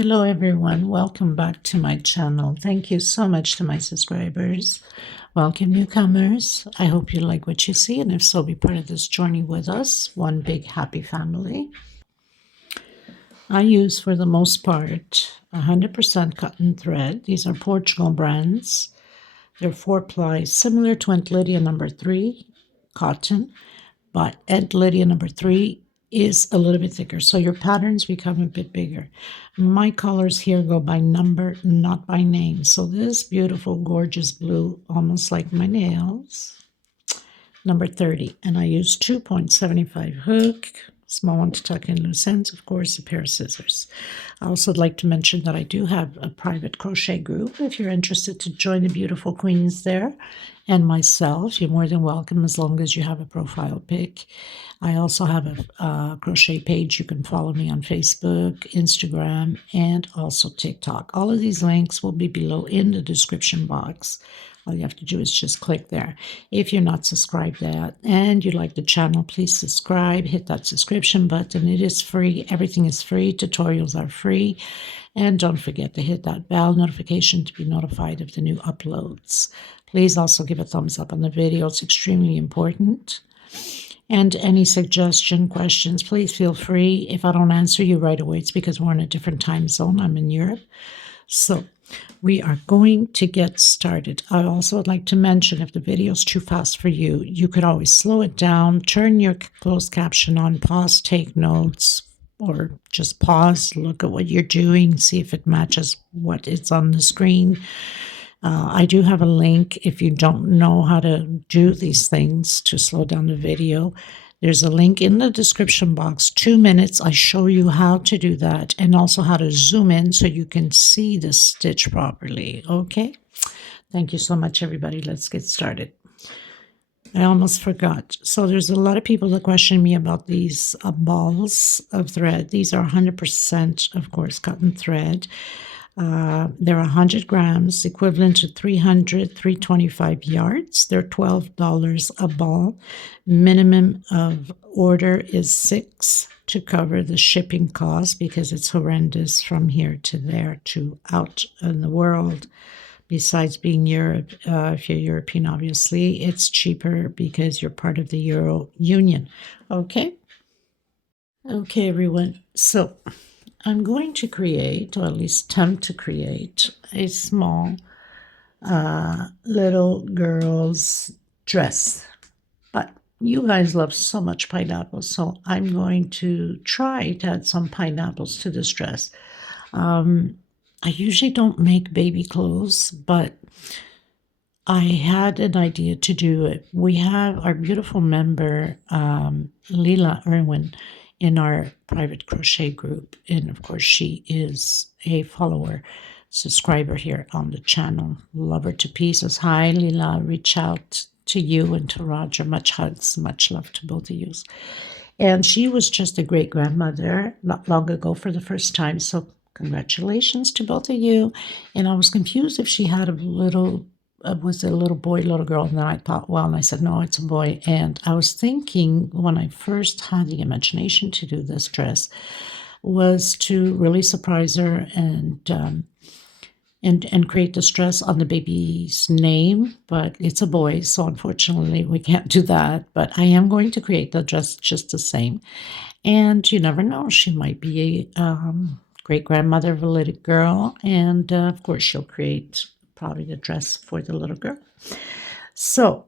Hello everyone, welcome back to my channel. Thank you so much to my subscribers. Welcome newcomers. I hope you like what you see, and if so, be part of this journey with us. One big happy family. I use, for the most part, 100% cotton thread. These are Portugal brands. They're 4-ply, similar to Aunt Lydia number 3 cotton, but Aunt Lydia number 3 is a little bit thicker, so your patterns become a bit bigger. My colors here go by number, not by name. So this beautiful, gorgeous blue, almost like my nails, number 30, and I use 2.75 hook, small one to tuck in loose ends, of course, a pair of scissors. I also like to mention that I do have a private crochet group. If you're interested to join the beautiful queens there and myself, you're more than welcome, as long as you have a profile pic. I also have a crochet page. You can follow me on Facebook, Instagram, and also TikTok. All of these links will be below in the description box. All you have to do is just click there. If you're not subscribed yet and you like the channel, please subscribe, hit that subscription button. It is free. Everything is free. Tutorials are free. And don't forget to hit that bell notification to be notified of the new uploads. Please also give a thumbs up on the video. It's extremely important. And any suggestion, questions, please feel free. If I don't answer you right away, it's because we're in a different time zone. I'm in Europe. So we are going to get started. I also would like to mention, if the video is too fast for you, you could always slow it down, turn your closed caption on, pause, take notes, or just pause, look at what you're doing, see if it matches what is on the screen. I do have a link if you don't know how to do these things to slow down the video. There's a link in the description box, 2 minutes. I show you how to do that and also how to zoom in so you can see the stitch properly. Okay? Thank you so much, everybody. Let's get started. I almost forgot. So there's a lot of people that question me about these balls of thread. These are 100%, of course, cotton thread. They're 100 grams, equivalent to 325 yards. They're $12 a ball. Minimum of order is 6 to cover the shipping cost, because it's horrendous from here to there to out in the world. Besides being Europe, if you're European, obviously, it's cheaper because you're part of the Euro Union. Okay? Okay, everyone. So I'm going to create, or at least attempt to create, a small little girl's dress. But you guys love so much pineapples, so I'm going to try to add some pineapples to this dress. I usually don't make baby clothes, but I had an idea to do it. We have our beautiful member, Leila Irwin, in our private crochet group, and of course she is a follower, subscriber here on the channel. Love her to pieces. Hi Lila, reach out to you and to Roger. Much hugs, much love to both of you. And she was just a great grandmother not long ago for the first time, so congratulations to both of you. And I was confused if she had a little was it a little boy, little girl? And then I thought, well, and I said, no, it's a boy. And I was thinking, when I first had the imagination to do this dress, was to really surprise her and create this dress on the baby's name. But it's a boy, so unfortunately we can't do that. But I am going to create the dress just the same. And you never know, she might be a great-grandmother of a little girl. And of course, she'll create probably the dress for the little girl. So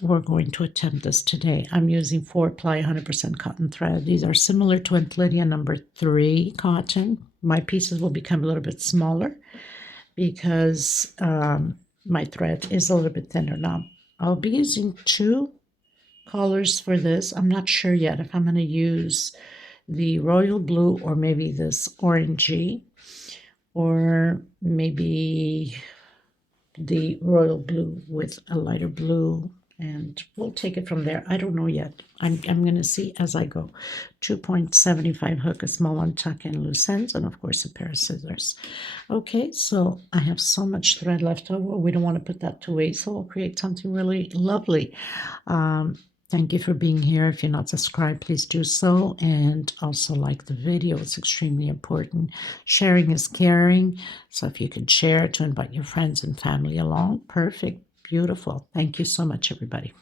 we're going to attempt this today. I'm using 4-ply 100% cotton thread. These are similar to Aunt Lydia number 3 cotton. My pieces will become a little bit smaller because my thread is a little bit thinner. Now, I'll be using 2 colors for this. I'm not sure yet if I'm going to use the royal blue or maybe this orangey, or maybe the royal blue with a lighter blue, and we'll take it from there. I don't know yet. I'm going to see as I go. 2.75 hook, a small one, tuck in loose ends, and of course a pair of scissors. Okay, so I have so much thread left over. We don't want to put that to waste, so we'll create something really lovely. Thank you for being here. If you're not subscribed, please do so. And also like the video. It's extremely important. Sharing is caring. So if you could share to invite your friends and family along, perfect. Beautiful. Thank you so much, everybody.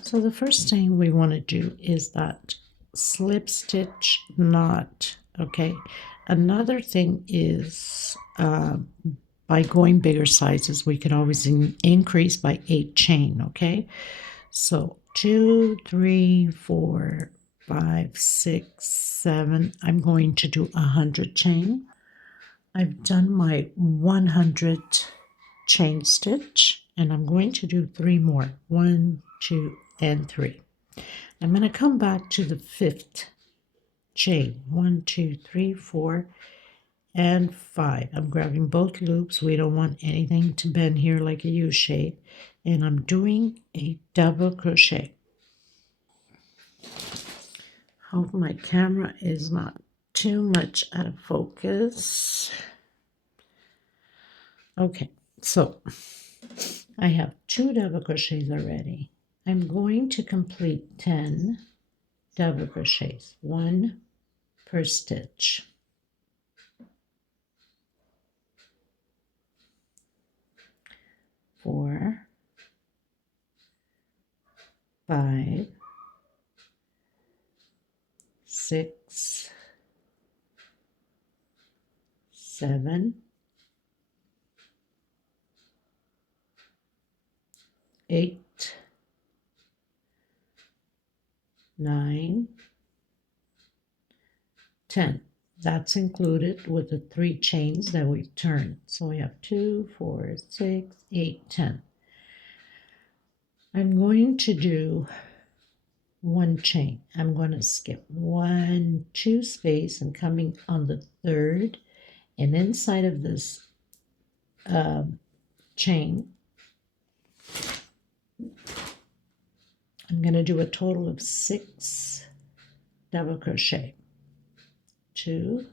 So the first thing we want to do is that slip stitch knot. Okay. Another thing is by going bigger sizes, we could always increase by 8 chain. Okay. So 2, 3, 4, 5, 6, 7. I'm going to do 100 chain. I've done my 100 chain stitch, and I'm going to do 3 more. 1, 2, and 3. I'm going to come back to the 5th chain. 1, 2, 3, 4, and 5. I'm grabbing both loops. We don't want anything to bend here like a U shape. And I'm doing a double crochet. Hope my camera is not too much out of focus. Okay, so I have 2 double crochets already. I'm going to complete 10 double crochets, 1 per stitch. 4, 5, 6, 7, 8, 9, 10. That's included with the 3 chains that we've turned. So we have 2, 4, 6, 8, 10. I'm going to do 1 chain. I'm going to skip 1, 2 space and coming on the 3rd, and inside of this chain, I'm going to do a total of 6 double crochet. 2,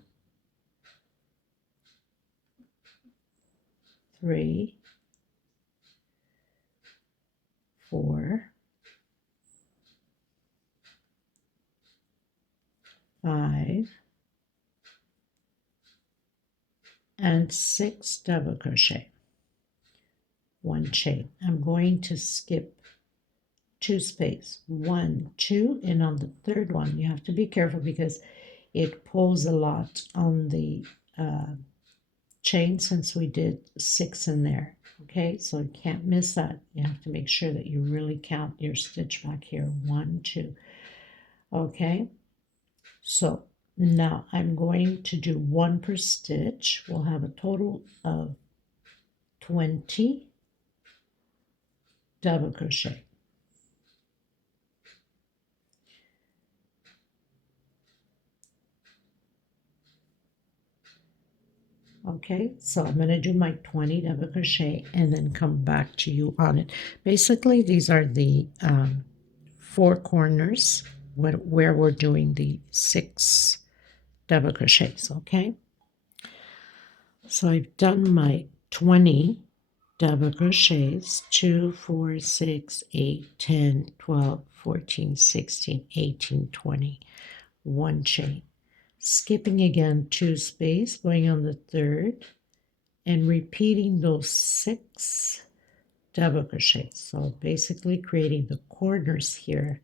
3, 4, 5, and 6 double crochet. 1 chain. I'm going to skip 2 space. 1, 2, and on the 3rd one, you have to be careful because it pulls a lot on the chain since we did 6 in there. Okay, so you can't miss that. You have to make sure that you really count your stitch back here. 1, 2. Okay, so now I'm going to do 1 per stitch. We'll have a total of 20 double crochet. Okay, so I'm going to do my 20 double crochet and then come back to you on it. Basically, these are the 4 corners where we're doing the 6 double crochets. Okay, so I've done my 20 double crochets, 2, 4, 6, 8, 10, 12, 14, 16, 18, 20, 1 chain. Skipping again 2 space, going on the 3rd, and repeating those 6 double crochets. So basically creating the corners here.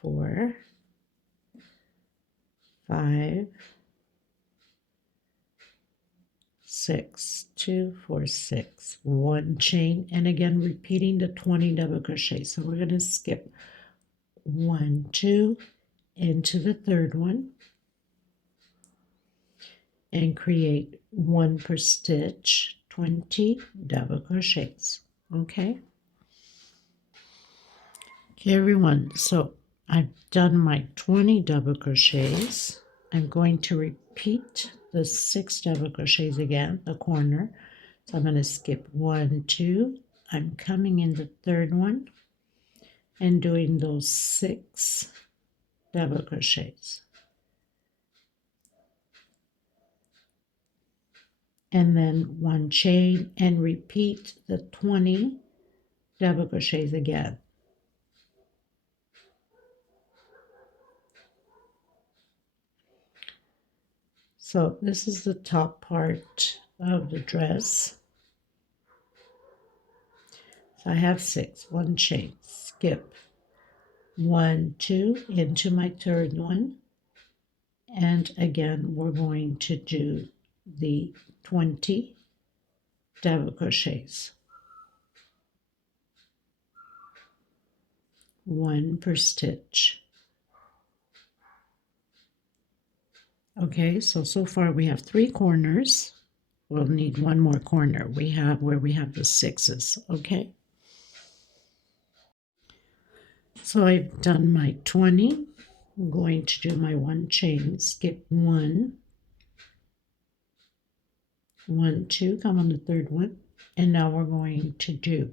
Four, 5, 6, 2, 4, 6, 1 chain, and again repeating the 20 double crochet. So we're going to skip 1, 2 into the 3rd one and create 1 per stitch, 20 double crochets. Okay, everyone, so I've done my 20 double crochets. I'm going to repeat the 6 double crochets again, the corner. So I'm going to skip 1, 2. I'm coming in the 3rd one and doing those 6 double crochets. and then 1 chain, and repeat the 20 double crochets again. So this is the top part of the dress. So I have 6, 1 chain, skip 1, 2 into my third one, and again we're going to do the 20 double crochets, 1 per stitch. Okay, so far we have 3 corners. We'll need 1 more corner. We have where we have the 6s, okay? So I've done my 20. I'm going to do my 1 chain, skip 1, 1, 2, come on the third one, and now we're going to do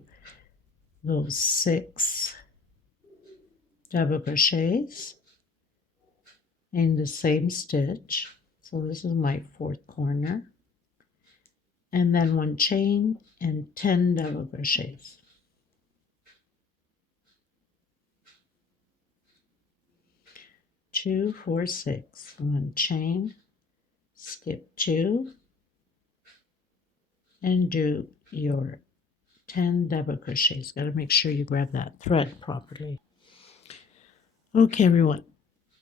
those 6 double crochets in the same stitch. So this is my 4th corner, and then 1 chain and 10 double crochets. 2, 4, 6, 1 chain, skip 2, and do your 10 double crochets. Got to make sure you grab that thread properly. Okay, everyone.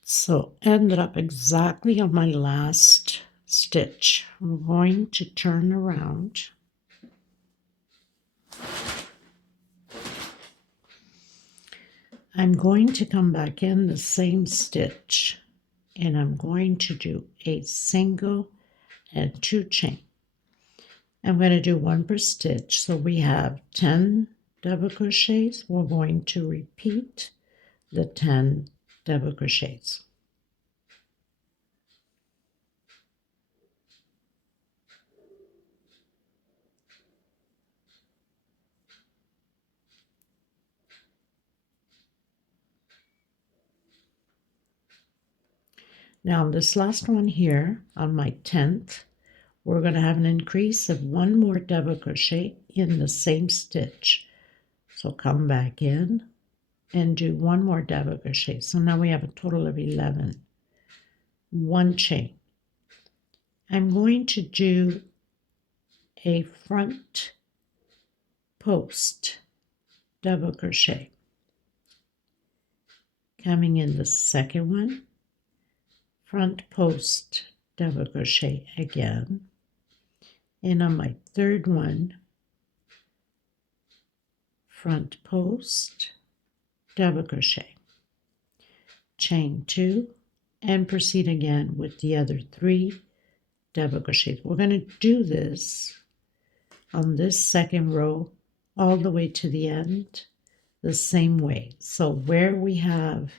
So ended up exactly on my last stitch. I'm going to turn around. I'm going to come back in the same stitch, and I'm going to do a single and 2 chain. I'm going to do 1 per stitch, so we have 10 double crochets. We're going to repeat the 10 double crochets. Now this last one here on my 10th, we're going to have an increase of 1 more double crochet in the same stitch. So come back in and do 1 more double crochet. So now we have a total of 11. 1 chain. I'm going to do a front post double crochet. Coming in the second one, front post double crochet again, and on my third one, front post double crochet, chain 2, and proceed again with the other 3 double crochets. We're going to do this on this second row all the way to the end the same way. So where we have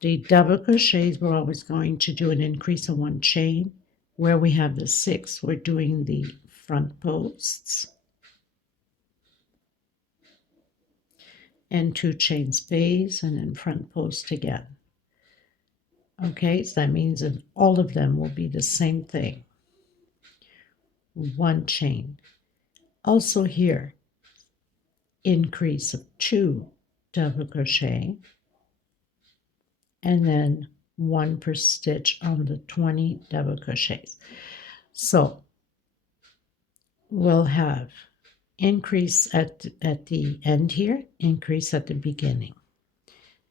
the double crochets, we're always going to do an increase of 1 chain. Where we have the 6, we're doing the front posts and 2 chain space, and then front post again. Okay, so that means that all of them will be the same thing. 1 chain. Also here, increase of 2 double crochet, and then 1 per stitch on the 20 double crochets. So we'll have increase at the end here, increase at the beginning.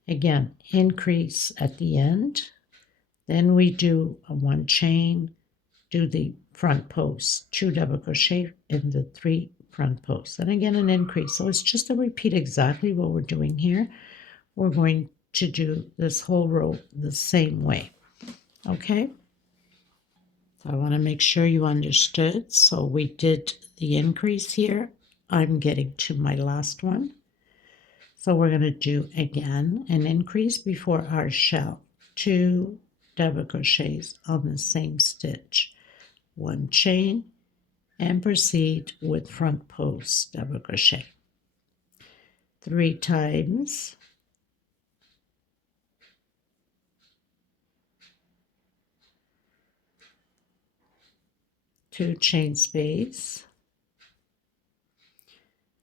Again, increase at the end. Then we do a 1 chain, do the front post, 2 double crochet in the 3 front posts, and again an increase. So it's just to repeat exactly what we're doing here. We're going to do this whole row the same way. Okay? So I want to make sure you understood. So we did the increase here. I'm getting to my last one. So we're going to do again an increase before our shell. 2 double crochets on the same stitch. 1 chain, and proceed with front post double crochet. 3 times. 2 chain space,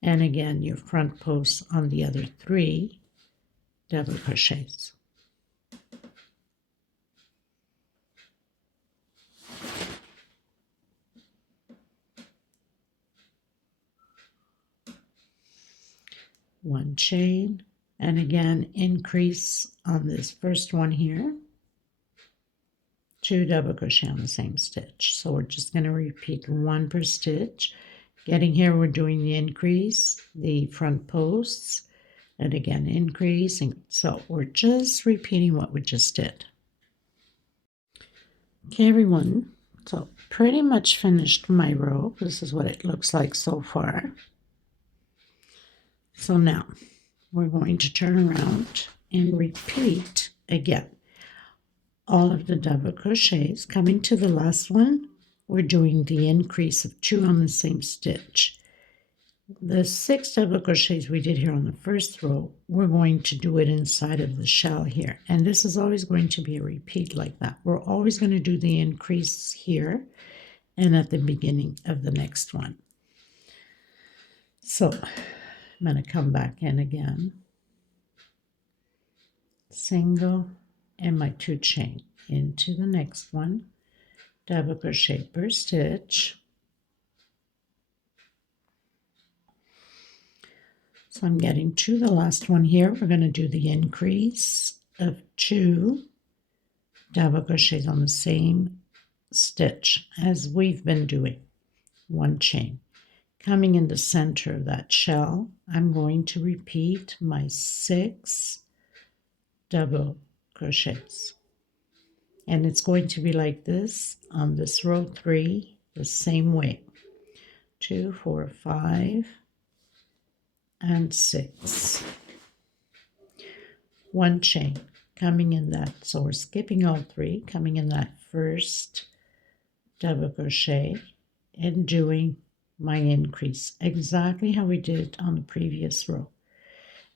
and again your front post on the other 3 double crochets. One chain, and again increase on this first one here, 2 double crochet on the same stitch. So we're just going to repeat 1 per stitch. Getting here, we're doing the increase, the front posts, and again increasing. So we're just repeating what we just did. Okay, everyone, so pretty much finished my row. This is what it looks like so far. So now we're going to turn around and repeat again all of the double crochets. Coming to the last one, we're doing the increase of 2 on the same stitch. The 6 double crochets we did here on the first row, we're going to do it inside of the shell here, and this is always going to be a repeat like that. We're always going to do the increase here and at the beginning of the next one. So I'm going to come back in again, single, and my 2 chain into the next one, double crochet per stitch. So I'm getting to the last one here. We're going to do the increase of 2 double crochets on the same stitch as we've been doing, 1 chain. Coming in the center of that shell, I'm going to repeat my 6 double crochets. And it's going to be like this on this row 3, the same way. 2, 4, 5, and 6. 1 chain coming in that, so we're skipping all 3, coming in that first double crochet and doing my increase exactly how we did it on the previous row.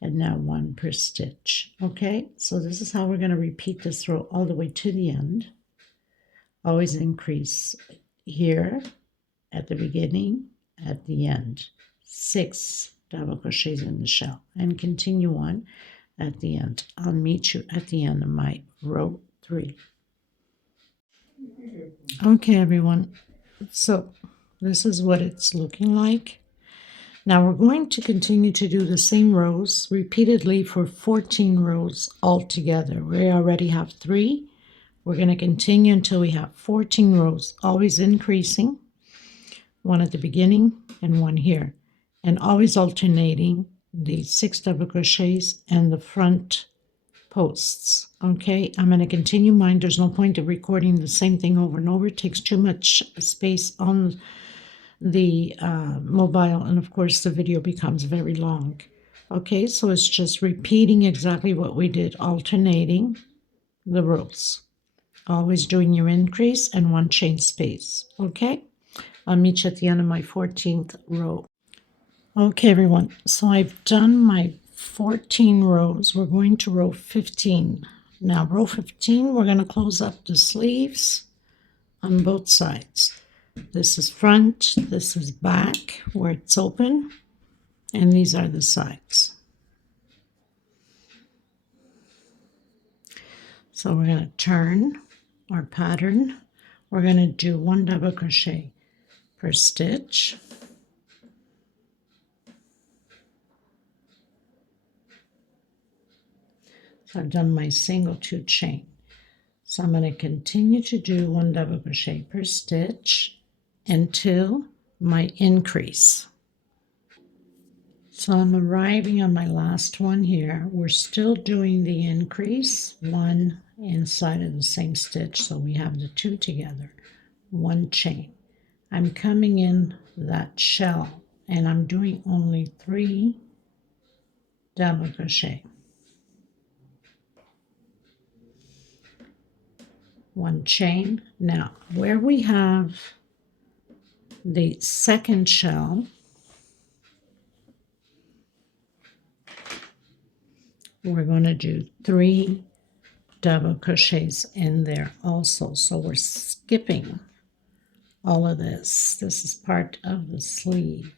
And now 1 per stitch. Okay, so this is how we're going to repeat this row all the way to the end. Always increase here at the beginning, at the end. 6 double crochets in the shell, and continue on at the end. I'll meet you at the end of my row 3. Okay, everyone, so this is what it's looking like. Now we're going to continue to do the same rows repeatedly for 14 rows altogether. We already have 3. We're going to continue until we have 14 rows, always increasing, 1 at the beginning and 1 here, and always alternating the 6 double crochets and the front posts. Okay, I'm going to continue mine. There's no point of recording the same thing over and over. It takes too much space on the mobile, and of course the video becomes very long. Okay, so it's just repeating exactly what we did, alternating the rows, always doing your increase and 1 chain space. Okay, I'll meet you at the end of my 14th row. Okay, everyone, so I've done my 14 rows. We're going to row 15 now. Row 15, we're going to close up the sleeves on both sides. This is front, this is back where it's open, and these are the sides. So we're going to turn our pattern. We're going to do 1 double crochet per stitch. So I've done my single 2 chain. So I'm going to continue to do 1 double crochet per stitch until my increase. So I'm arriving on my last one here. We're still doing the increase, 1 inside of the same stitch, so we have the 2 together, 1 chain. I'm coming in that shell and I'm doing only 3 double crochet. 1 chain. Now where we have the second shell, we're going to do 3 double crochets in there also. So we're skipping all of this. This is part of the sleeve.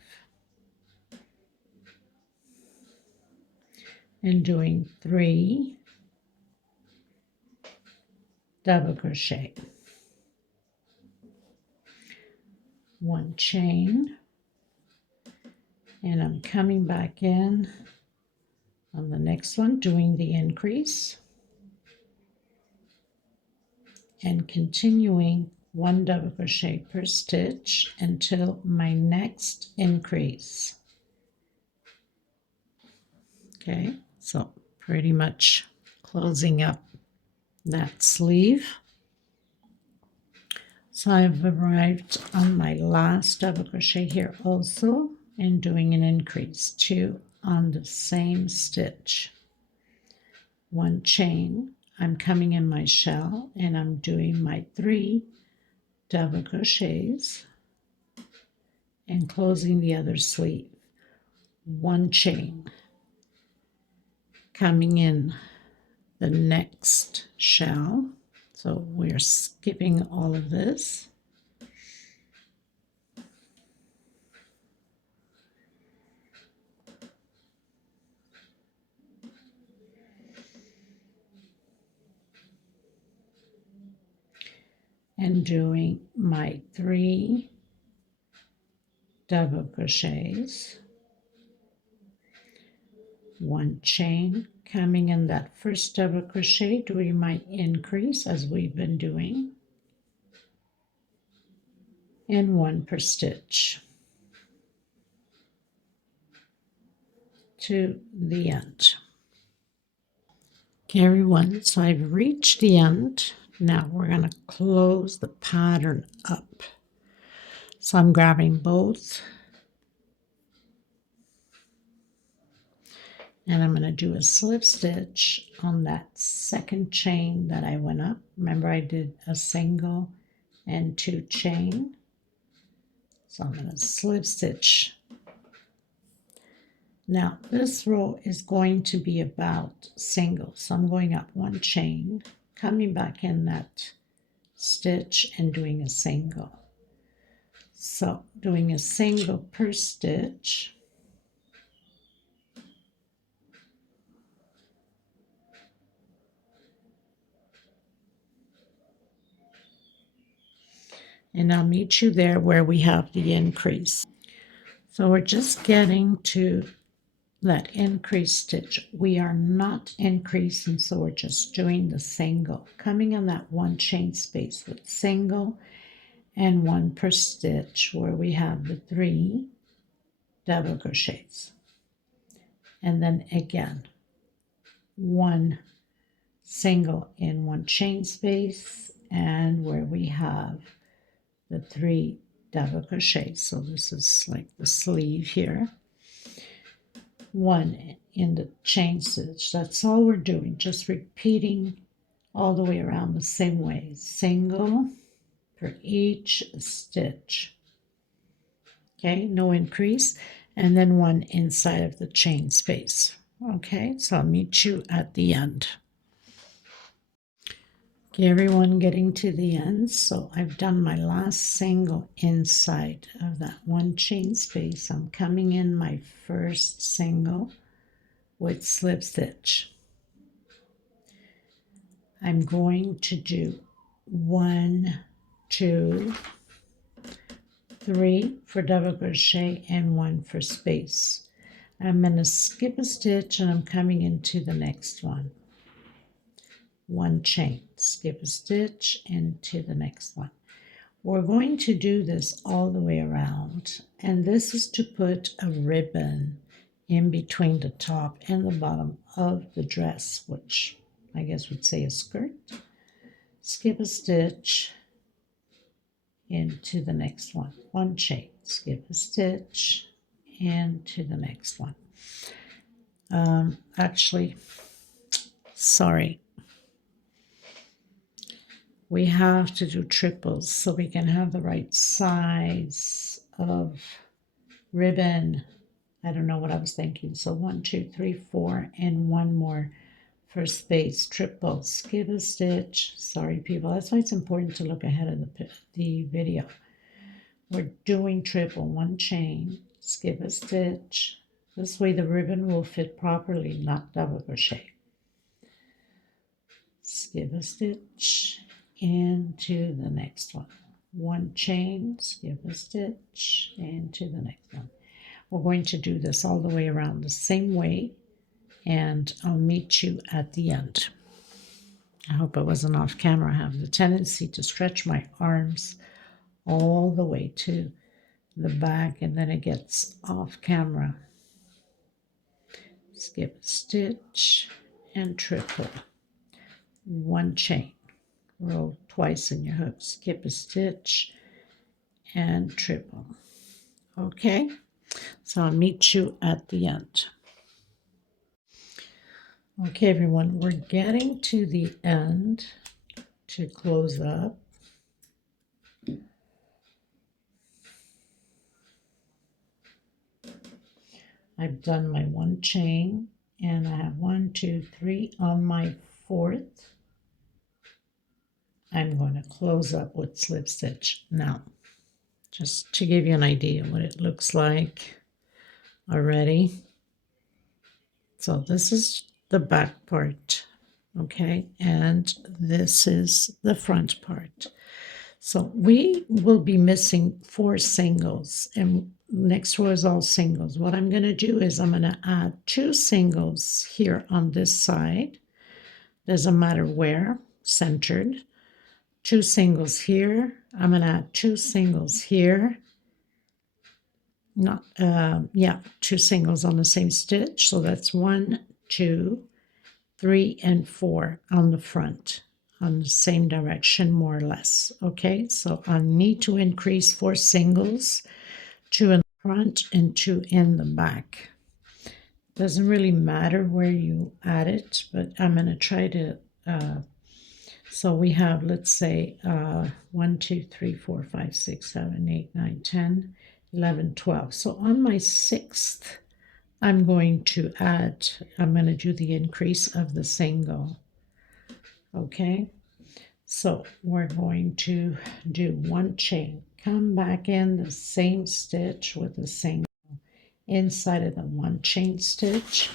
And doing 3 double crochet, 1 chain, and I'm coming back in on the next one, doing the increase and continuing 1 double crochet per stitch until my next increase. Okay, so pretty much closing up that sleeve. So I've arrived on my last double crochet here also, and doing an increase, 2 on the same stitch, 1 chain. I'm coming in my shell and I'm doing my 3 double crochets and closing the other sleeve, 1 chain, coming in the next shell. So we're skipping all of this. And doing my 3 double crochets, 1 chain, coming in that first double crochet, doing my increase as we've been doing, and 1 per stitch to the end. Okay, everyone, so I've reached the end. Now we're going to close the pattern up. So I'm grabbing both and I'm going to do a slip stitch on that second chain that I went up. Remember, I did a single and 2 chain. So I'm going to slip stitch. Now this row is going to be about single. So I'm going up 1 chain, coming back in that stitch and doing a single. So doing a single per stitch. And I'll meet you there where we have the increase. So we're just getting to that increase stitch. We are not increasing, so we're just doing the single, coming in that 1 chain space with single and 1 per stitch where we have the 3 double crochets. And then again, 1 single in 1 chain space and where we have the 3 double crochets. So this is like the sleeve here. 1 in the chain stitch. That's all we're doing, just repeating all the way around the same way. Single for each stitch. Okay, no increase. And then 1 inside of the chain space. Okay, so I'll meet you at the end. Okay, everyone, getting to the end. So I've done my last single inside of that 1 chain space. I'm coming in my first single with slip stitch. I'm going to do 1, 2, 3 for double crochet and 1 for space. I'm going to skip a stitch and I'm coming into the next one. 1 chain, skip a stitch into the next one. We're going to do this all the way around, and this is to put a ribbon in between the top and the bottom of the dress, which I guess would say a skirt. Skip a stitch into the next one. 1 chain, skip a stitch into the next one. Sorry. We have to do triples so we can have the right size of ribbon. I don't know what I was thinking. So 1, 2, 3, 4, and 1 more for space. Triple, skip a stitch. Sorry, people. That's why it's important to look ahead of the video. we're doing triple, 1 chain, skip a stitch. This way the ribbon will fit properly, not double crochet. Skip a stitch into the next one. 1 chain, skip a stitch into the next one. We're going to do this all the way around the same way, and I'll meet you at the end. I hope I wasn't off camera. I have the tendency to stretch my arms all the way to the back, and then it gets off camera. Skip a stitch and triple. 1 chain. Roll twice in your hook. Skip a stitch and triple. Okay, so I'll meet you at the end. Okay, everyone, we're getting to the end to close up. I've done my 1 chain, and I have 1, 2, 3 on my 4th. I'm going to close up with slip stitch. Now, just to give you an idea what it looks like already. So this is the back part, okay, and this is the front part. So we will be missing 4 singles, and next row is all singles. What I'm going to do is I'm going to add 2 singles here on this side. Doesn't matter where, centered. 2 singles here. I'm going to add 2 singles here. Not, 2 singles on the same stitch. So that's 1, 2, 3, and 4 on the front, on the same direction, more or less. Okay, so I need to increase 4 singles, 2 in the front and 2 in the back. Doesn't really matter where you add it, but I'm going to try to, so we have, let's say, 1, 2, 3, 4, 5, 6, 7, 8, 9, 10, 11, 12. So on my 6th, I'm going to do the increase of the single. Okay, so we're going to do 1 chain, come back in the same stitch with the single, inside of the 1 chain stitch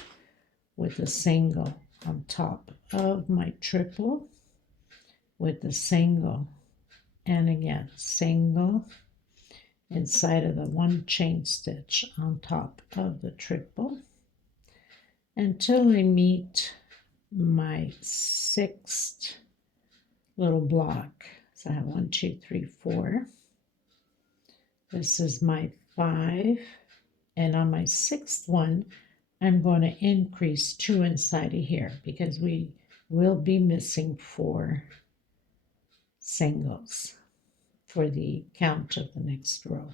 with the single on top of my triple with the single, and again single inside of the 1 chain stitch on top of the triple until I meet my 6th little block. So I have 1, 2, 3, 4. This is my 5, and on my 6th one I'm going to increase 2 inside of here because we will be missing 4 singles for the count of the next row.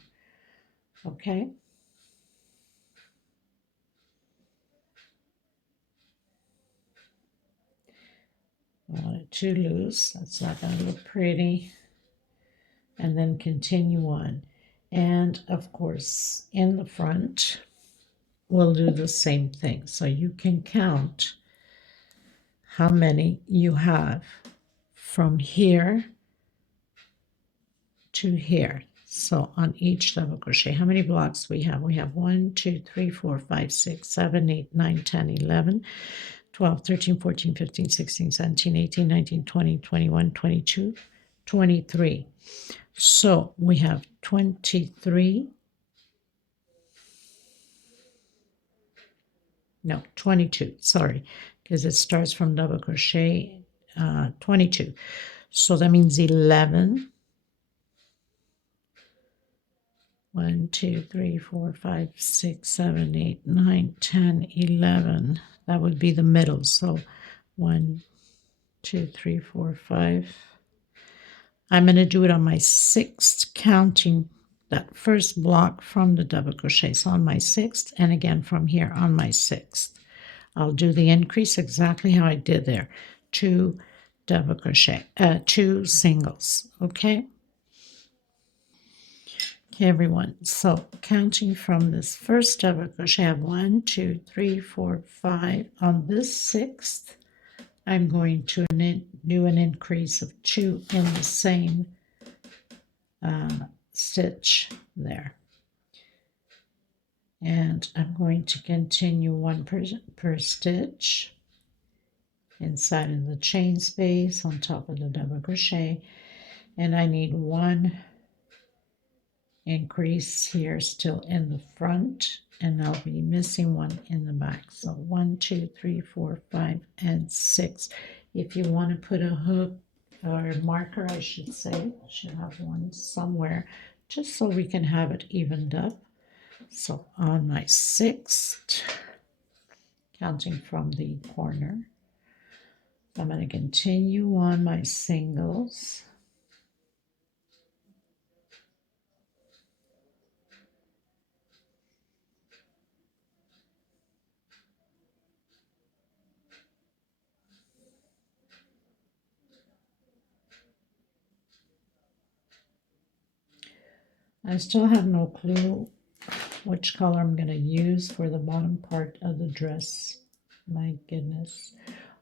Okay, I want it too loose, that's not going to look pretty. And then continue on, and of course in the front we'll do the same thing, so you can count how many you have from here to here. So on each double crochet, how many blocks we have? We have 1, 2, 3, 4, 5, 6, 7, 8, 9, 10, 11, 12, 13, 14, 15, 16, 17, 18, 19, 20, 21, 22, 23. So we have 23, no, 22, sorry, because it starts from double crochet, 22. So that means 11. 1, 2, 3, 4, 5, 6, 7, 8, 9, 10, 11. That would be the middle. So 1, 2, 3, 4, 5. I'm going to do it on my 6th, counting that first block from the double crochet. So on my 6th, and again from here on my 6th. I'll do the increase exactly how I did there. 2 double crochet, 2 singles, okay? Okay, everyone, so counting from this first double crochet, I have 1, 2, 3, 4, 5. On this 6th, I'm going to do an increase of 2 in the same stitch there. And I'm going to continue one per stitch inside of the chain space on top of the double crochet, and I need one increase here still in the front, and I'll be missing one in the back. So 1, 2, 3, 4, 5, and 6. If you want to put a hook or marker, I should say, should have one somewhere, just so we can have it evened up. So on my 6th, counting from the corner, I'm going to continue on my singles. I still have no clue which color I'm going to use for the bottom part of the dress. My goodness.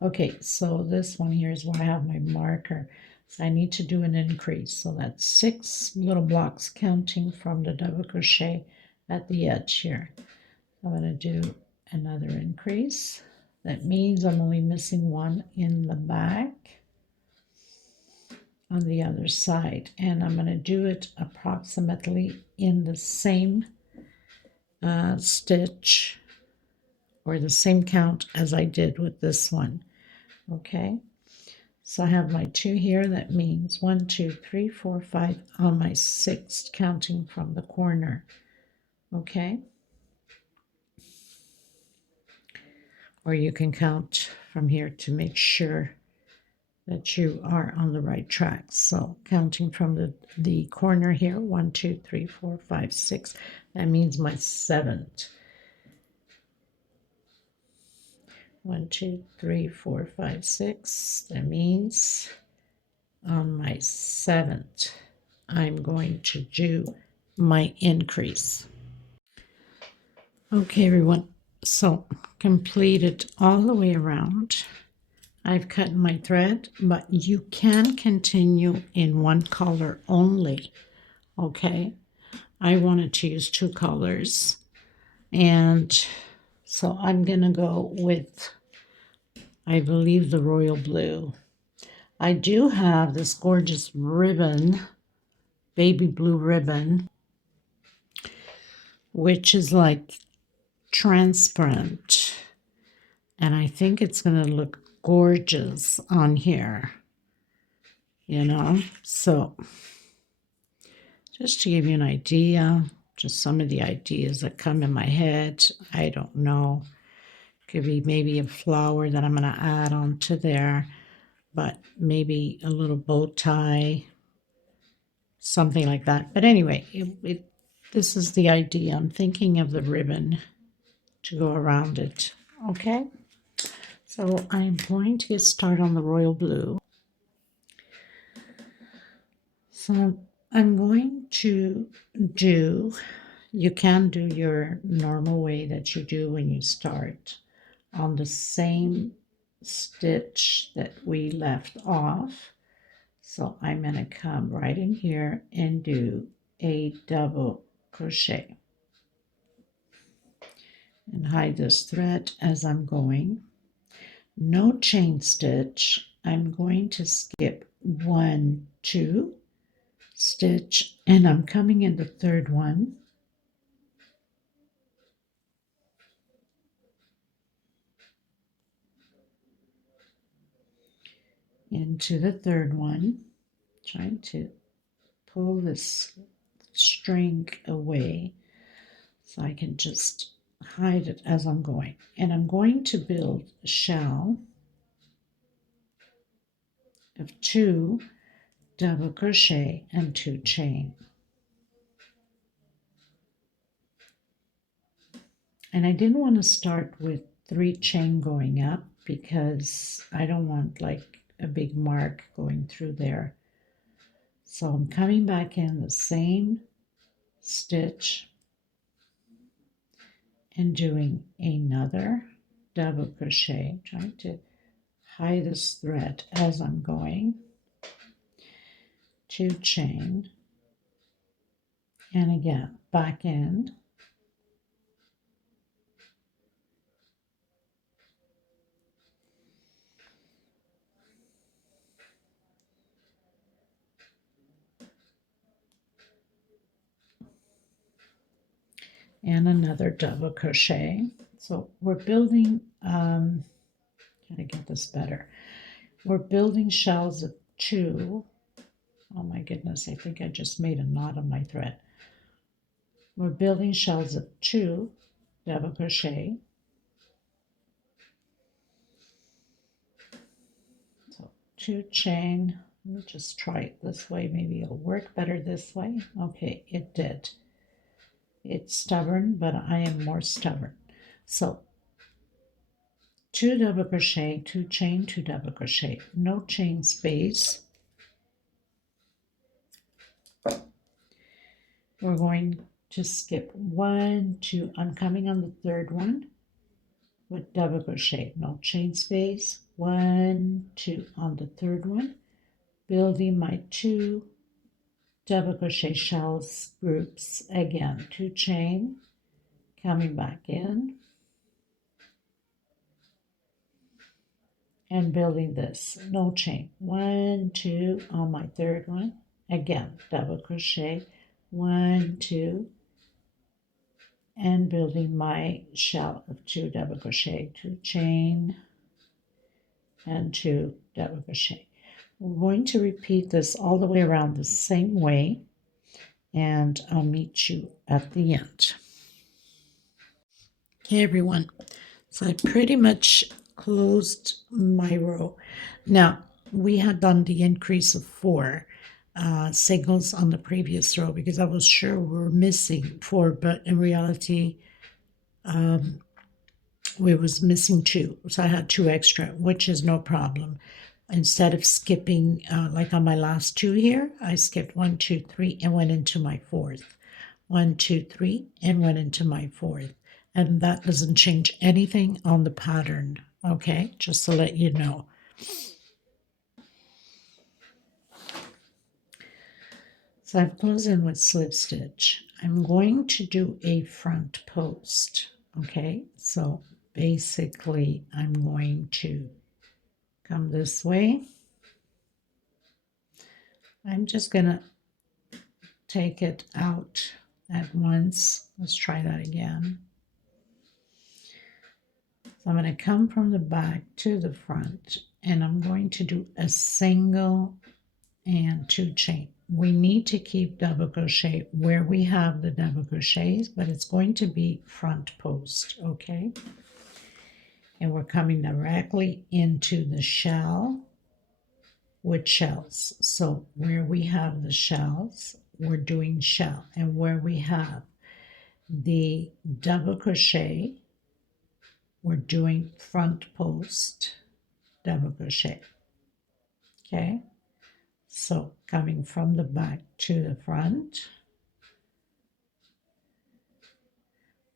Okay, so this one here is where I have my marker. So I need to do an increase. So that's 6 little blocks counting from the double crochet at the edge here. I'm going to do another increase. That means I'm only missing one in the back on the other side, and I'm going to do it approximately in the same stitch or the same count as I did with this one. Okay, so I have my 2 here. That means 1, 2, 3, 4, 5 on my 6th, counting from the corner. Okay, or you can count from here to make sure that you are on the right track. So counting from the corner here, 1, 2, 3, 4, 5, 6. That means my 7th. 1, 2, 3, 4, 5, 6. That means on my 7th, I'm going to do my increase. Okay, everyone. So completed all the way around. I've cut my thread, but you can continue in one color only. Okay, I wanted to use 2 colors, and so I'm gonna go with, I believe, the royal blue. I do have this gorgeous ribbon, baby blue ribbon, which is like transparent, and I think it's gonna look gorgeous on here, you know. So just to give you an idea, just some of the ideas that come in my head. I don't know, could be maybe a flower that I'm going to add onto there, but maybe a little bow tie, something like that. But anyway, this is the idea. I'm thinking of the ribbon to go around it. Okay, so I'm going to get started on the royal blue. So I'm going to do, you can do your normal way that you do when you start on the same stitch that we left off. So I'm going to come right in here and do a double crochet and hide this thread as I'm going. No chain stitch. I'm going to skip 1, 2 stitch, and I'm coming in the 3rd one, into the 3rd one, trying to pull this string away so I can just hide it as I'm going. And I'm going to build a shell of 2 double crochet and 2 chain. And I didn't want to start with 3 chain going up because I don't want like a big mark going through there. So I'm coming back in the same stitch and doing another double crochet, trying to hide this thread as I'm going. 2 chain, And again, back end. And another double crochet. So we're building, can I get this better? We're building shells of 2. Oh my goodness, I think I just made a knot on my thread. We're building shells of 2 double crochet. So 2 chain. Let me just try it this way. Maybe it'll work better this way. Okay, it did. It's stubborn, but I am more stubborn. So 2 double crochet, 2 chain, 2 double crochet, no chain space. We're going to skip 1, 2. I'm coming on the 3rd one with double crochet, no chain space. 1, 2 on the 3rd one, building my 2 double crochet shells groups again, 2 chain, coming back in and building this, no chain. 1, 2 on my 3rd one, again double crochet, 1, 2, and building my shell of 2 double crochet, 2 chain and 2 double crochet. We're going to repeat this all the way around the same way, and I'll meet you at the end. Okay, everyone, so I pretty much closed my row. Now, we had done the increase of 4 singles on the previous row because I was sure we were missing 4, but in reality, we was missing 2, so I had 2 extra, which is no problem. Instead of skipping, like on my last 2 here, I skipped 1, 2, 3, and went into my 4th. 1, 2, 3, and went into my 4th. And that doesn't change anything on the pattern, okay? Just to let you know. So I've closed in with slip stitch. I'm going to do a front post, okay? So basically, I'm going to come this way. I'm just going to take it out at once. Let's try that again. So I'm going to come from the back to the front, and I'm going to do a single and 2 chain. We need to keep double crochet where we have the double crochets, but it's going to be front post, okay? And we're coming directly into the shell with shells. So where we have the shells, we're doing shell, and where we have the double crochet, we're doing front post double crochet. Okay, so coming from the back to the front,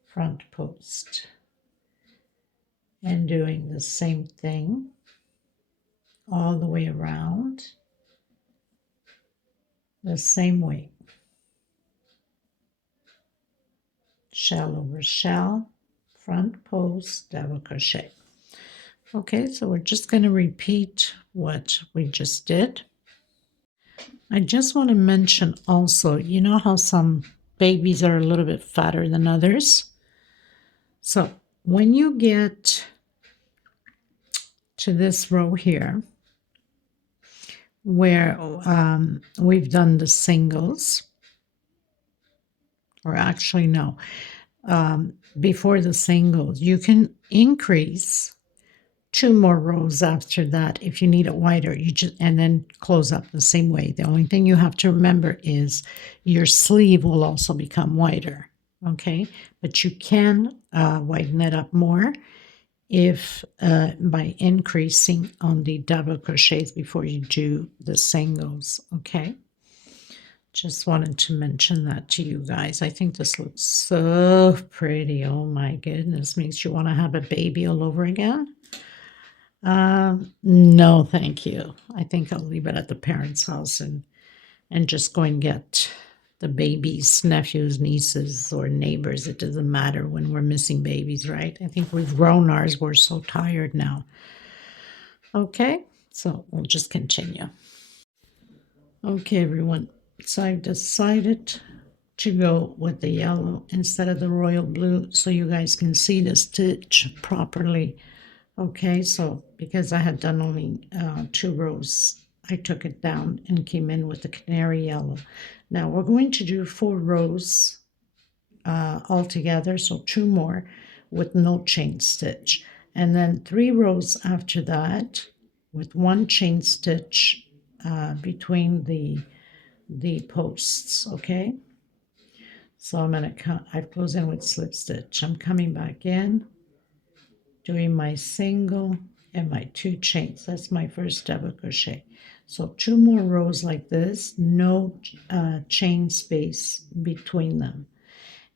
front post, and doing the same thing all the way around the same way. Shell over shell, front post, double crochet. Okay, so we're just going to repeat what we just did. I just want to mention also, you know how some babies are a little bit fatter than others? So when you get to this row here, where we've done the singles, or actually no, before the singles, you can increase 2 more rows after that if you need it wider. You just, and then close up the same way. The only thing you have to remember is your sleeve will also become wider, okay? But you can widen it up more if by increasing on the double crochets before you do the singles, okay? Just wanted to mention that to you guys. I think this looks so pretty. Oh my goodness, makes you want to have a baby all over again. No, thank you. I think I'll leave it at the parents' house and just go and get the babies, nephews, nieces, or neighbors. It doesn't matter when we're missing babies, right? I think we've grown ours. We're so tired now. Okay, so we'll just continue. Okay, everyone. So I've decided to go with the yellow instead of the royal blue so you guys can see the stitch properly. Okay, so because I had done only 2 rows, I took it down and came in with the canary yellow. Now we're going to do 4 rows altogether, so 2 more with no chain stitch, and then 3 rows after that with 1 chain stitch between the posts. Okay, so I'm going to cut. I've closed in with slip stitch. I'm coming back in, doing my single and my 2 chains. That's my first double crochet. So 2 more rows like this, no chain space between them,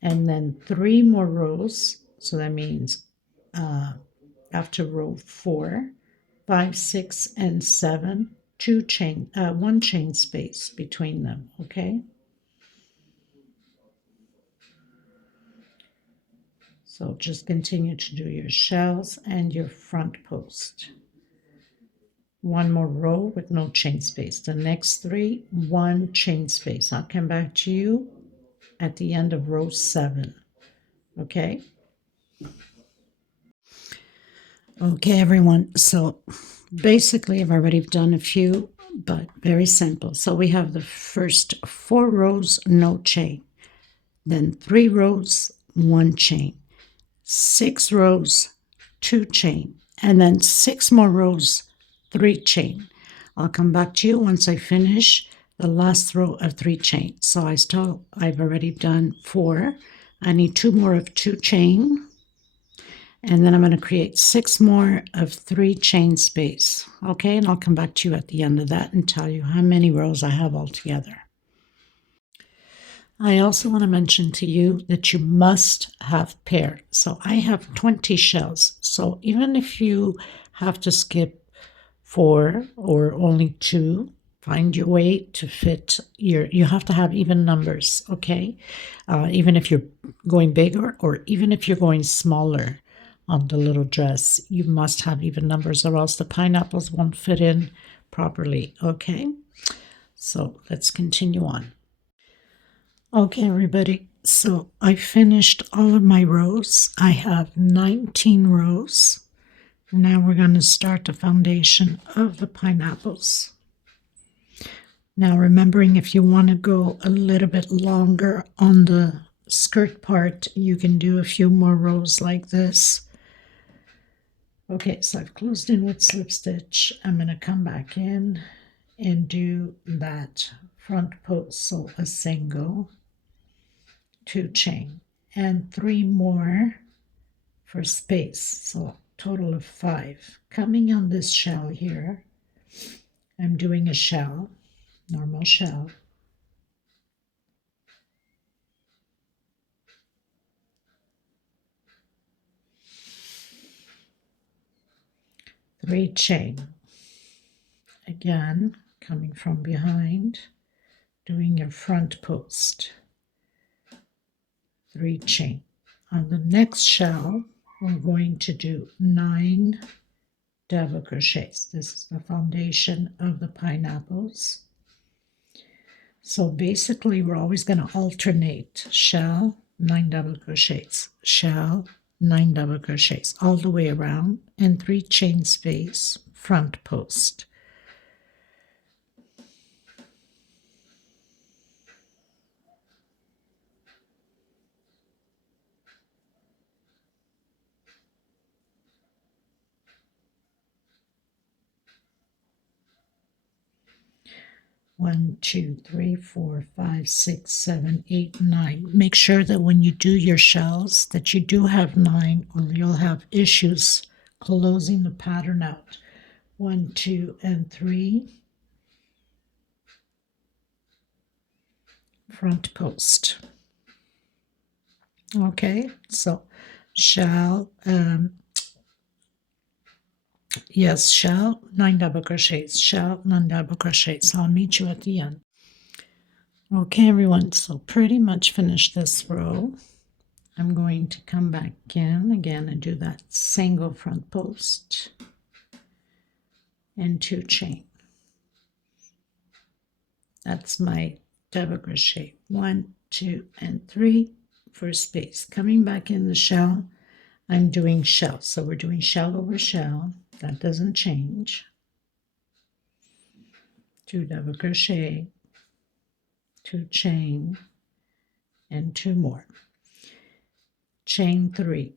and then 3 more rows. So that means after row 4, 5, 6, and 7, 1 chain space between them. Okay. So just continue to do your shells and your front post. 1 more row with no chain space. The next 3, 1 chain space. I'll come back to you at the end of row 7. Okay? Okay, everyone. So basically, I've already done a few, but very simple. So we have the first 4 rows, no chain. Then 3 rows, 1 chain. 6 rows, 2 chain, and then 6 more rows, 3 chain. I'll come back to you once I finish the last row of 3 chain. So I've already done 4. I need 2 more of 2 chain, and then I'm going to create 6 more of 3 chain space. Okay, and I'll come back to you at the end of that and tell you how many rows I have altogether. I also want to mention to you that you must have paired. So I have 20 shells. So even if you have to skip 4 or only 2, find your way to fit you have to have even numbers, okay? Even if you're going bigger or even if you're going smaller on the little dress, you must have even numbers or else the pineapples won't fit in properly, okay? So let's continue on. Okay, everybody, so I finished all of my rows. I have 19 rows. Now we're going to start the foundation of the pineapples. Now remembering, if you want to go a little bit longer on the skirt part, you can do a few more rows like this. Okay, so I've closed in with slip stitch. I'm going to come back in and do that front post, so a single, 2 chain, and 3 more for space, so total of 5. Coming on this shell here, I'm doing a shell, normal shell, three chain, again coming from behind, doing your front post, 3 chain. On the next shell, we're going to do 9 double crochets. This is the foundation of the pineapples. So basically, we're always going to alternate shell, 9 double crochets, shell, 9 double crochets all the way around, and 3 chain space, front post. One, 2, 3, 4, 5, 6, 7, 8, 9. Make sure that when you do your shells that you do have 9, or you'll have issues closing the pattern out. 1, 2, and 3. Front post. Okay, so shell, yes, shell, 9 double crochets, shell, 9 double crochets. I'll meet you at the end. Okay, everyone, so pretty much finished this row. I'm going to come back in again and do that single front post and 2 chain. That's my double crochet. 1, 2, and 3 for space. Coming back in the shell, I'm doing shell. So we're doing shell over shell. That doesn't change. 2 double crochet, 2 chain, and 2 more. Chain 3.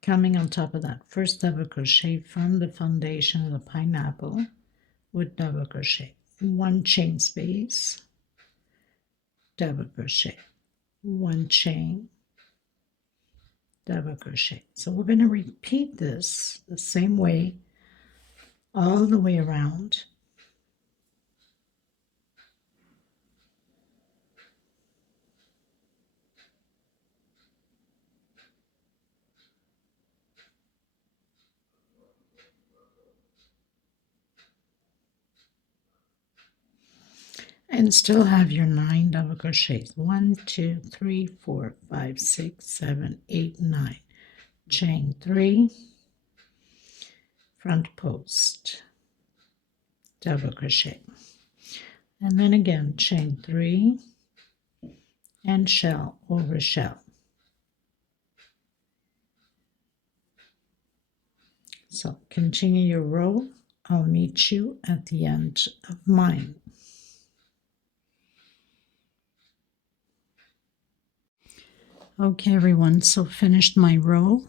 Coming on top of that first double crochet from the foundation of the pineapple with double crochet. 1 chain space, double crochet, 1 chain, double crochet. So we're going to repeat this the same way all the way around. And still have your 9 double crochets. 1, 2, 3, 4, 5, 6, 7, 8, 9. Chain 3, front post, double crochet. And then again, chain 3 and shell over shell. So continue your row. I'll meet you at the end of mine. Okay, everyone, so finished my row.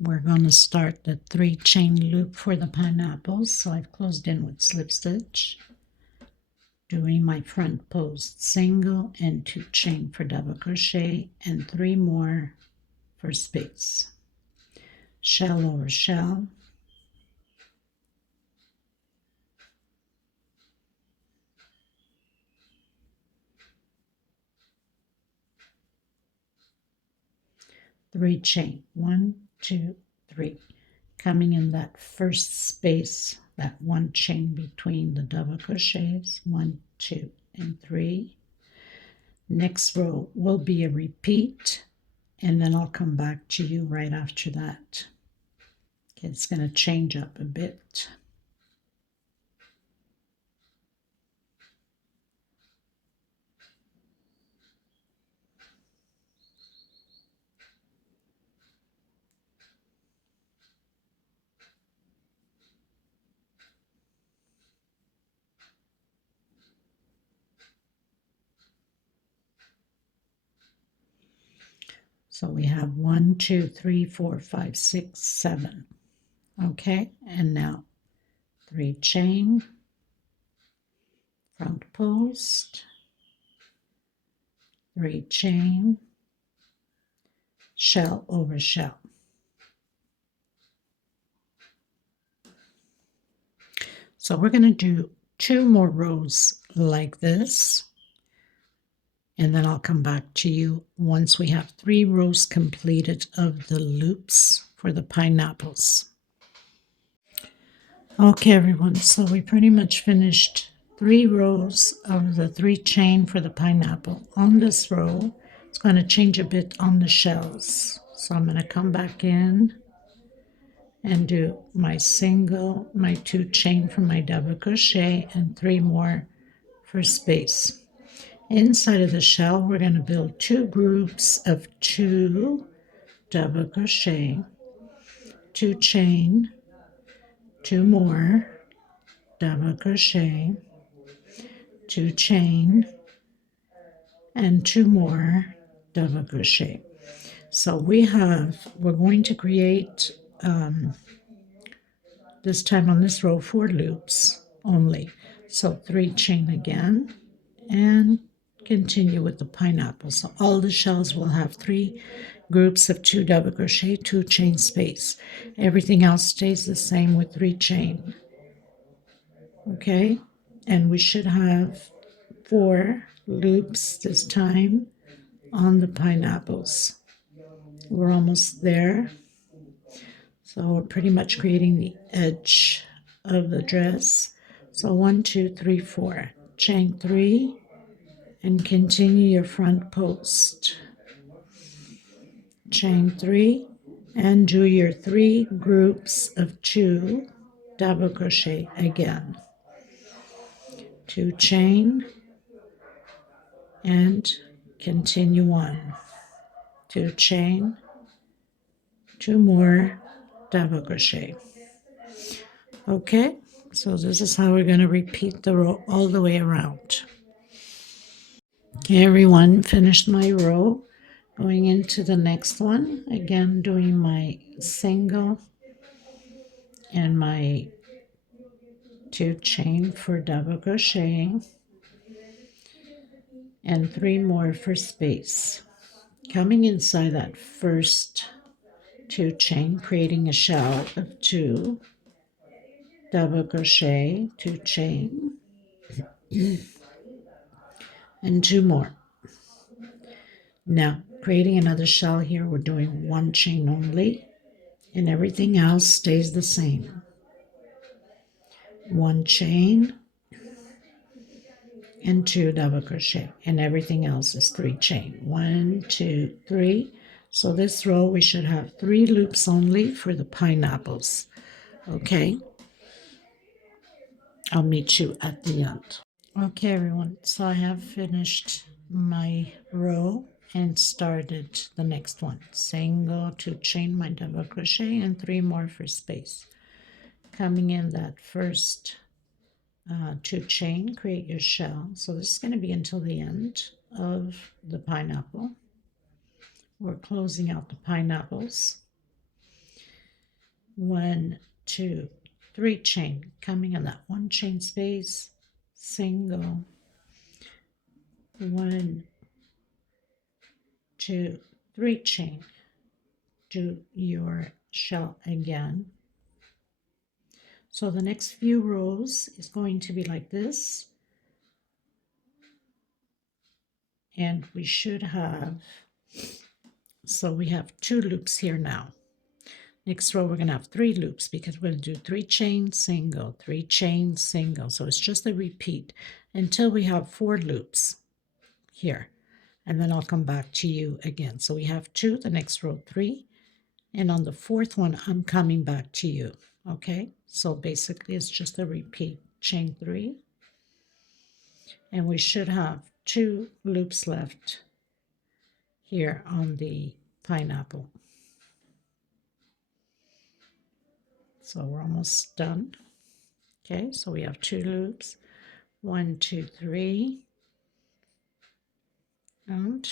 We're going to start the 3 chain loop for the pineapples. So I've closed in with slip stitch, doing my front post single and 2 chain for double crochet and 3 more for space. Shell over shell, three chain, 1, 2, 3. Coming in that first space, that 1 chain between the double crochets, 1, 2, and 3. Next row will be a repeat, and then I'll come back to you right after that. It's going to change up a bit. So we have 1, 2, 3, 4, 5, 6, 7. Okay, and now 3 chain, front post, 3 chain, shell over shell. So we're going to do 2 more rows like this, and then I'll come back to you once we have 3 rows completed of the loops for the pineapples. Okay, everyone, so we pretty much finished 3 rows of the 3 chain for the pineapple. On this row, it's going to change a bit on the shells. So I'm going to come back in and do my single, my 2 chain for my double crochet, and 3 more for space. Inside of the shell, we're going to build 2 groups of 2 double crochet, 2 chain, 2 more double crochet, 2 chain, and 2 more double crochet. So we're going to create this time on this row 4 loops only. So 3 chain again and continue with the pineapple. So all the shells will have 3 groups of 2 double crochet, 2 chain space. Everything else stays the same with 3 chain. Okay, and we should have 4 loops this time on the pineapples. We're almost there. So we're pretty much creating the edge of the dress. So 1, 2, 3, 4. Chain 3 and continue your front post. Chain 3 and do your 3 groups of 2 double crochet again. 2 chain and continue on. 2 chain, 2 more double crochet. Okay, so this is how we're going to repeat the row all the way around. Okay, everyone, finished my row. Going into the next one, again doing my single and my 2 chain for double crocheting and 3 more for space. Coming inside that first 2 chain, creating a shell of 2 double crochet, 2 chain, and 2 more. Now, creating another shell here, we're doing 1 chain only, and everything else stays the same. 1 chain and 2 double crochet, and everything else is 3 chain. 1, 2, 3. So this row we should have 3 loops only for the pineapples. Okay, I'll meet you at the end. Okay, everyone, so I have finished my row and started the next one. Single, 2 chain my double crochet, and 3 more for space. Coming in that first 2 chain, create your shell. So this is going to be until the end of the pineapple. We're closing out the pineapples. 1, 2, 3 chain, coming in that 1 chain space, single, 1, 2, 3 chain, do your shell again. So the next few rows is going to be like this, and we should have, so we have 2 loops here now. Next row we're going to have 3 loops because we're going to do 3 chain, single, 3 chain, single. So it's just a repeat until we have 4 loops here, and then I'll come back to you again. So we have 2, the next row 3, and on the 4th one I'm coming back to you. Okay, so basically it's just a repeat. Chain 3, and we should have 2 loops left here on the pineapple. So we're almost done. Okay, so we have 2 loops, 1, 2, 3, and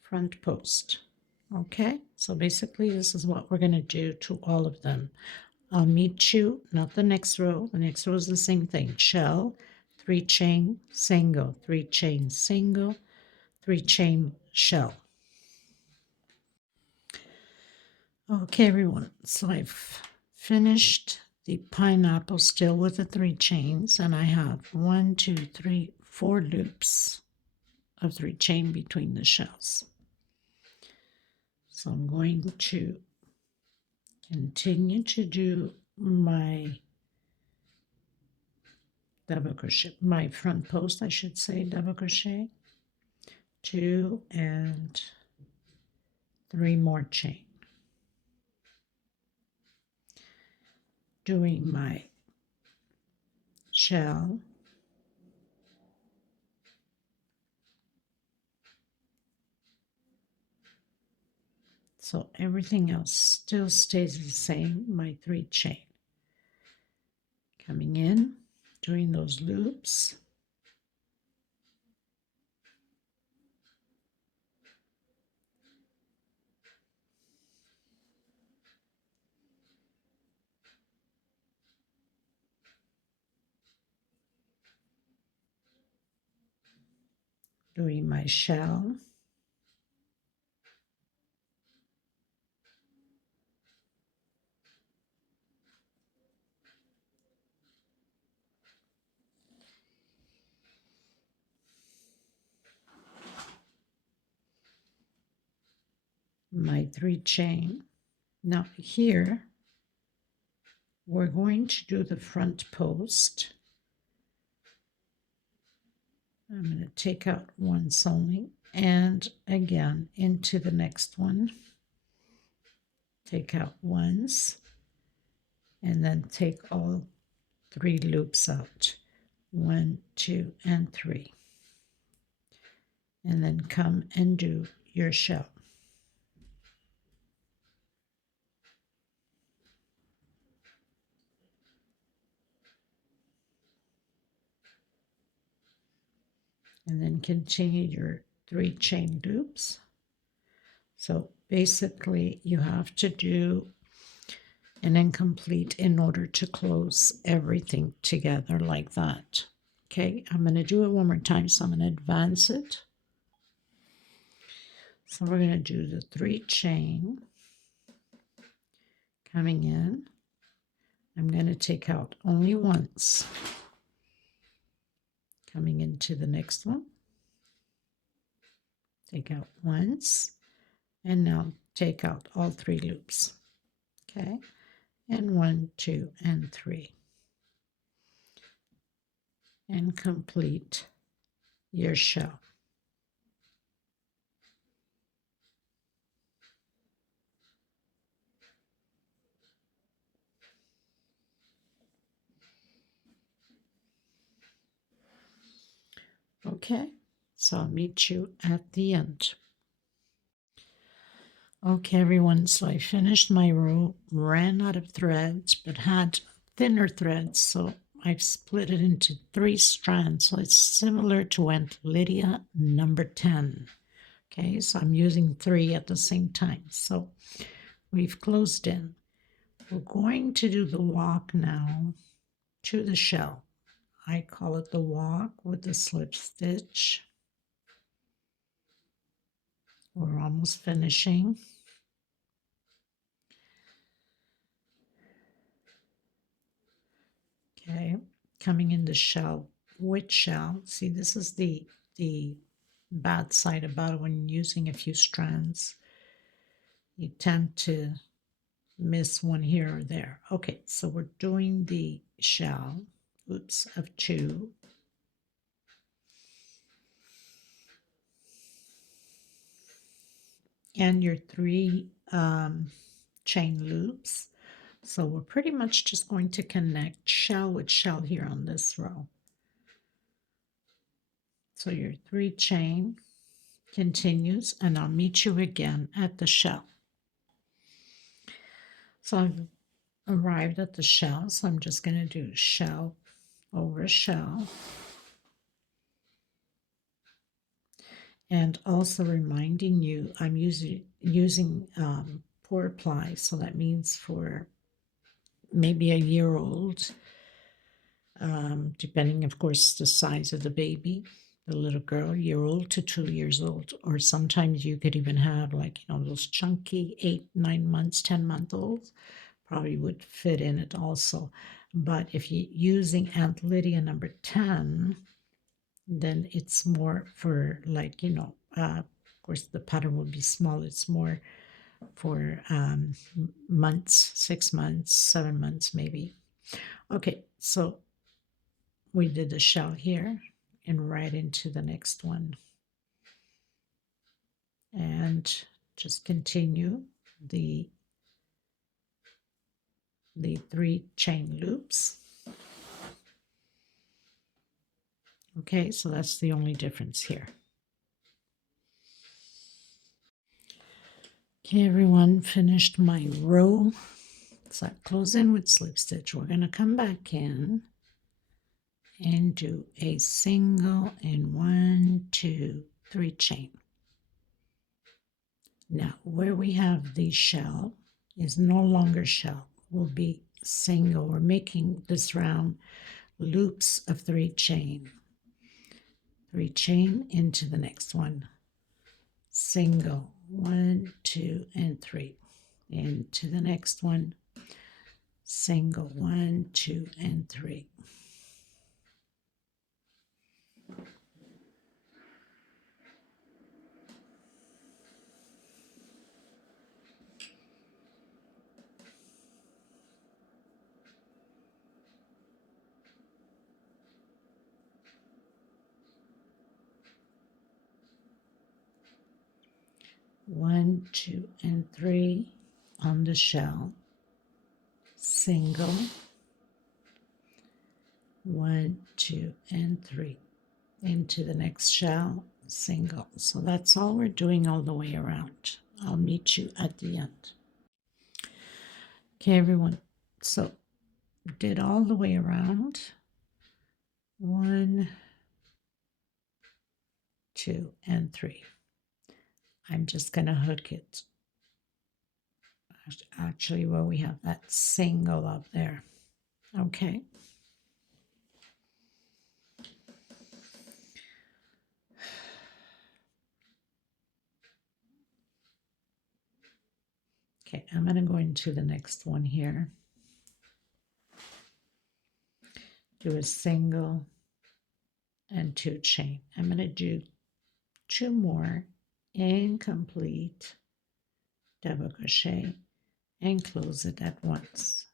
front post. Okay, so basically this is what we're going to do to all of them. I'll meet you, not the next row. The next row is the same thing. Shell, 3 chain, single, 3 chain, single, 3 chain, shell. Okay, everyone, so I've finished the pineapple still with the 3 chains, and I have 1, 2, 3, 4 loops of 3 chain between the shells. So I'm going to continue to do my double crochet, my front post, I should say, double crochet, 2 and 3 more chain. Doing my shell, so everything else still stays the same, my 3 chain. Coming in, doing those loops, doing my shell, my 3 chain. Now here we're going to do the front post I'm going to take out once only, and again into the next one, take out once, and then take all 3 loops out, 1, 2, and 3, and then come and do your shell. And then continue your 3 chain loops. So basically you have to do an incomplete in order to close everything together like that. Okay, I'm going to do it one more time, so I'm going to advance it. So we're going to do the 3 chain coming in. I'm going to take out only once, coming into the next one, take out once, and now take out all 3 loops. Okay, and 1, 2, and 3, and complete your shell. Okay, so I'll meet you at the end. Okay, everyone, so I finished my row, ran out of threads, but had thinner threads, so I've split it into 3 strands, so it's similar to Aunt Lydia number 10. Okay, so I'm using 3 at the same time. So we've closed in. We're going to do the walk now to the shell. I call it the walk with the slip stitch. We're almost finishing. Okay, coming in the shell, which shell? See, this is the bad side about it when using a few strands. You tend to miss one here or there. Okay, so we're doing the shell, oops, of 2. And your 3 chain loops. So we're pretty much just going to connect shell with shell here on this row. So your 3 chain continues, and I'll meet you again at the shell. So I've arrived at the shell, so I'm just going to do shell over shell. And also reminding you, I'm using pour ply, so that means for maybe a year old, depending, of course, the size of the baby, the little girl, year old to 2 years old, or sometimes you could even have like, those chunky 8, 9 months, 10-month olds, probably would fit in it also. But if you're using Aunt Lydia number 10, then it's more for like, of course the pattern will be small. It's more for months, 6 months, 7 months maybe. Okay, so we did the shell here and right into the next one. And just continue the 3 chain loops. Okay, so that's the only difference here. Okay, everyone, finished my row. So I close in with slip stitch. We're going to come back in and do a single in 1, 2, 3 chain. Now, where we have the shell is no longer shell, will be single. We're making this round loops of 3 chain. 3 chain into the next one. Single, 1, 2, and 3. Into the next one. Single, 1, 2, and 3. 1, 2, and 3 on the shell, single, 1, 2, and 3 into the next shell, single. So that's all we're doing all the way around. I'll meet you at the end. Okay, everyone, so did all the way around. 1, 2, and 3. I'm just going to hook it actually where we have that single up there. Okay. Okay, I'm going to go into the next one here. Do a single and 2 chain. I'm going to do 2 more incomplete double crochet and close it at once.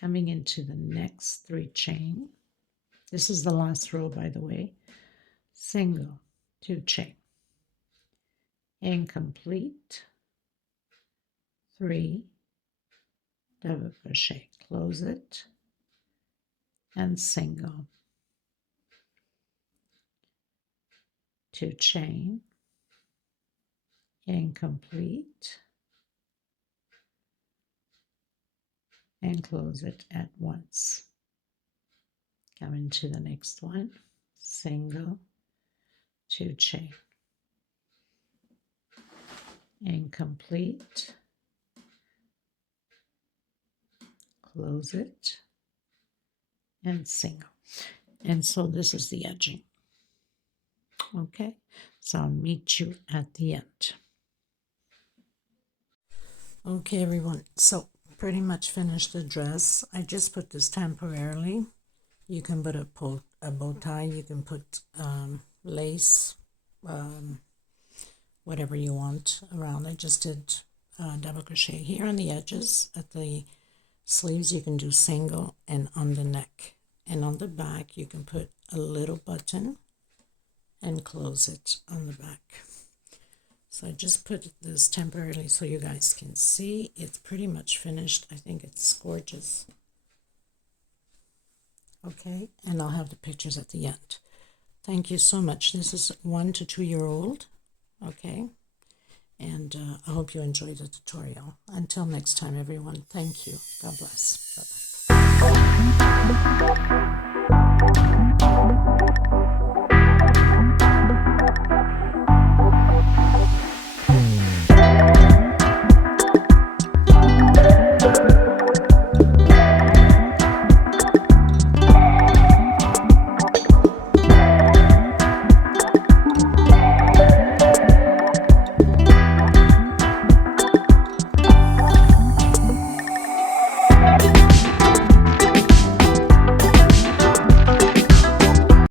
Coming into the next 3 chain. This is the last row, by the way. Single, 2 chain, incomplete, 3 double crochet, close it, and single, 2 chain, incomplete, and close it at once. Come into the next one, single, 2 chain, incomplete, close it, and single. And so this is the edging. Okay, so I'll meet you at the end. Okay, everyone, so pretty much finished the dress. I just put this temporarily. You can put a bow tie, you can put lace, whatever you want around. I just did double crochet here on the edges. At the sleeves you can do single, and on the neck and on the back you can put a little button and close it on the back. So I just put this temporarily so you guys can see. It's pretty much finished. I think it's gorgeous. Okay, and I'll have the pictures at the end. Thank you so much. This is 1 to 2 year old. Okay, and I hope you enjoyed the tutorial. Until next time, everyone, thank you. God bless. Bye-bye.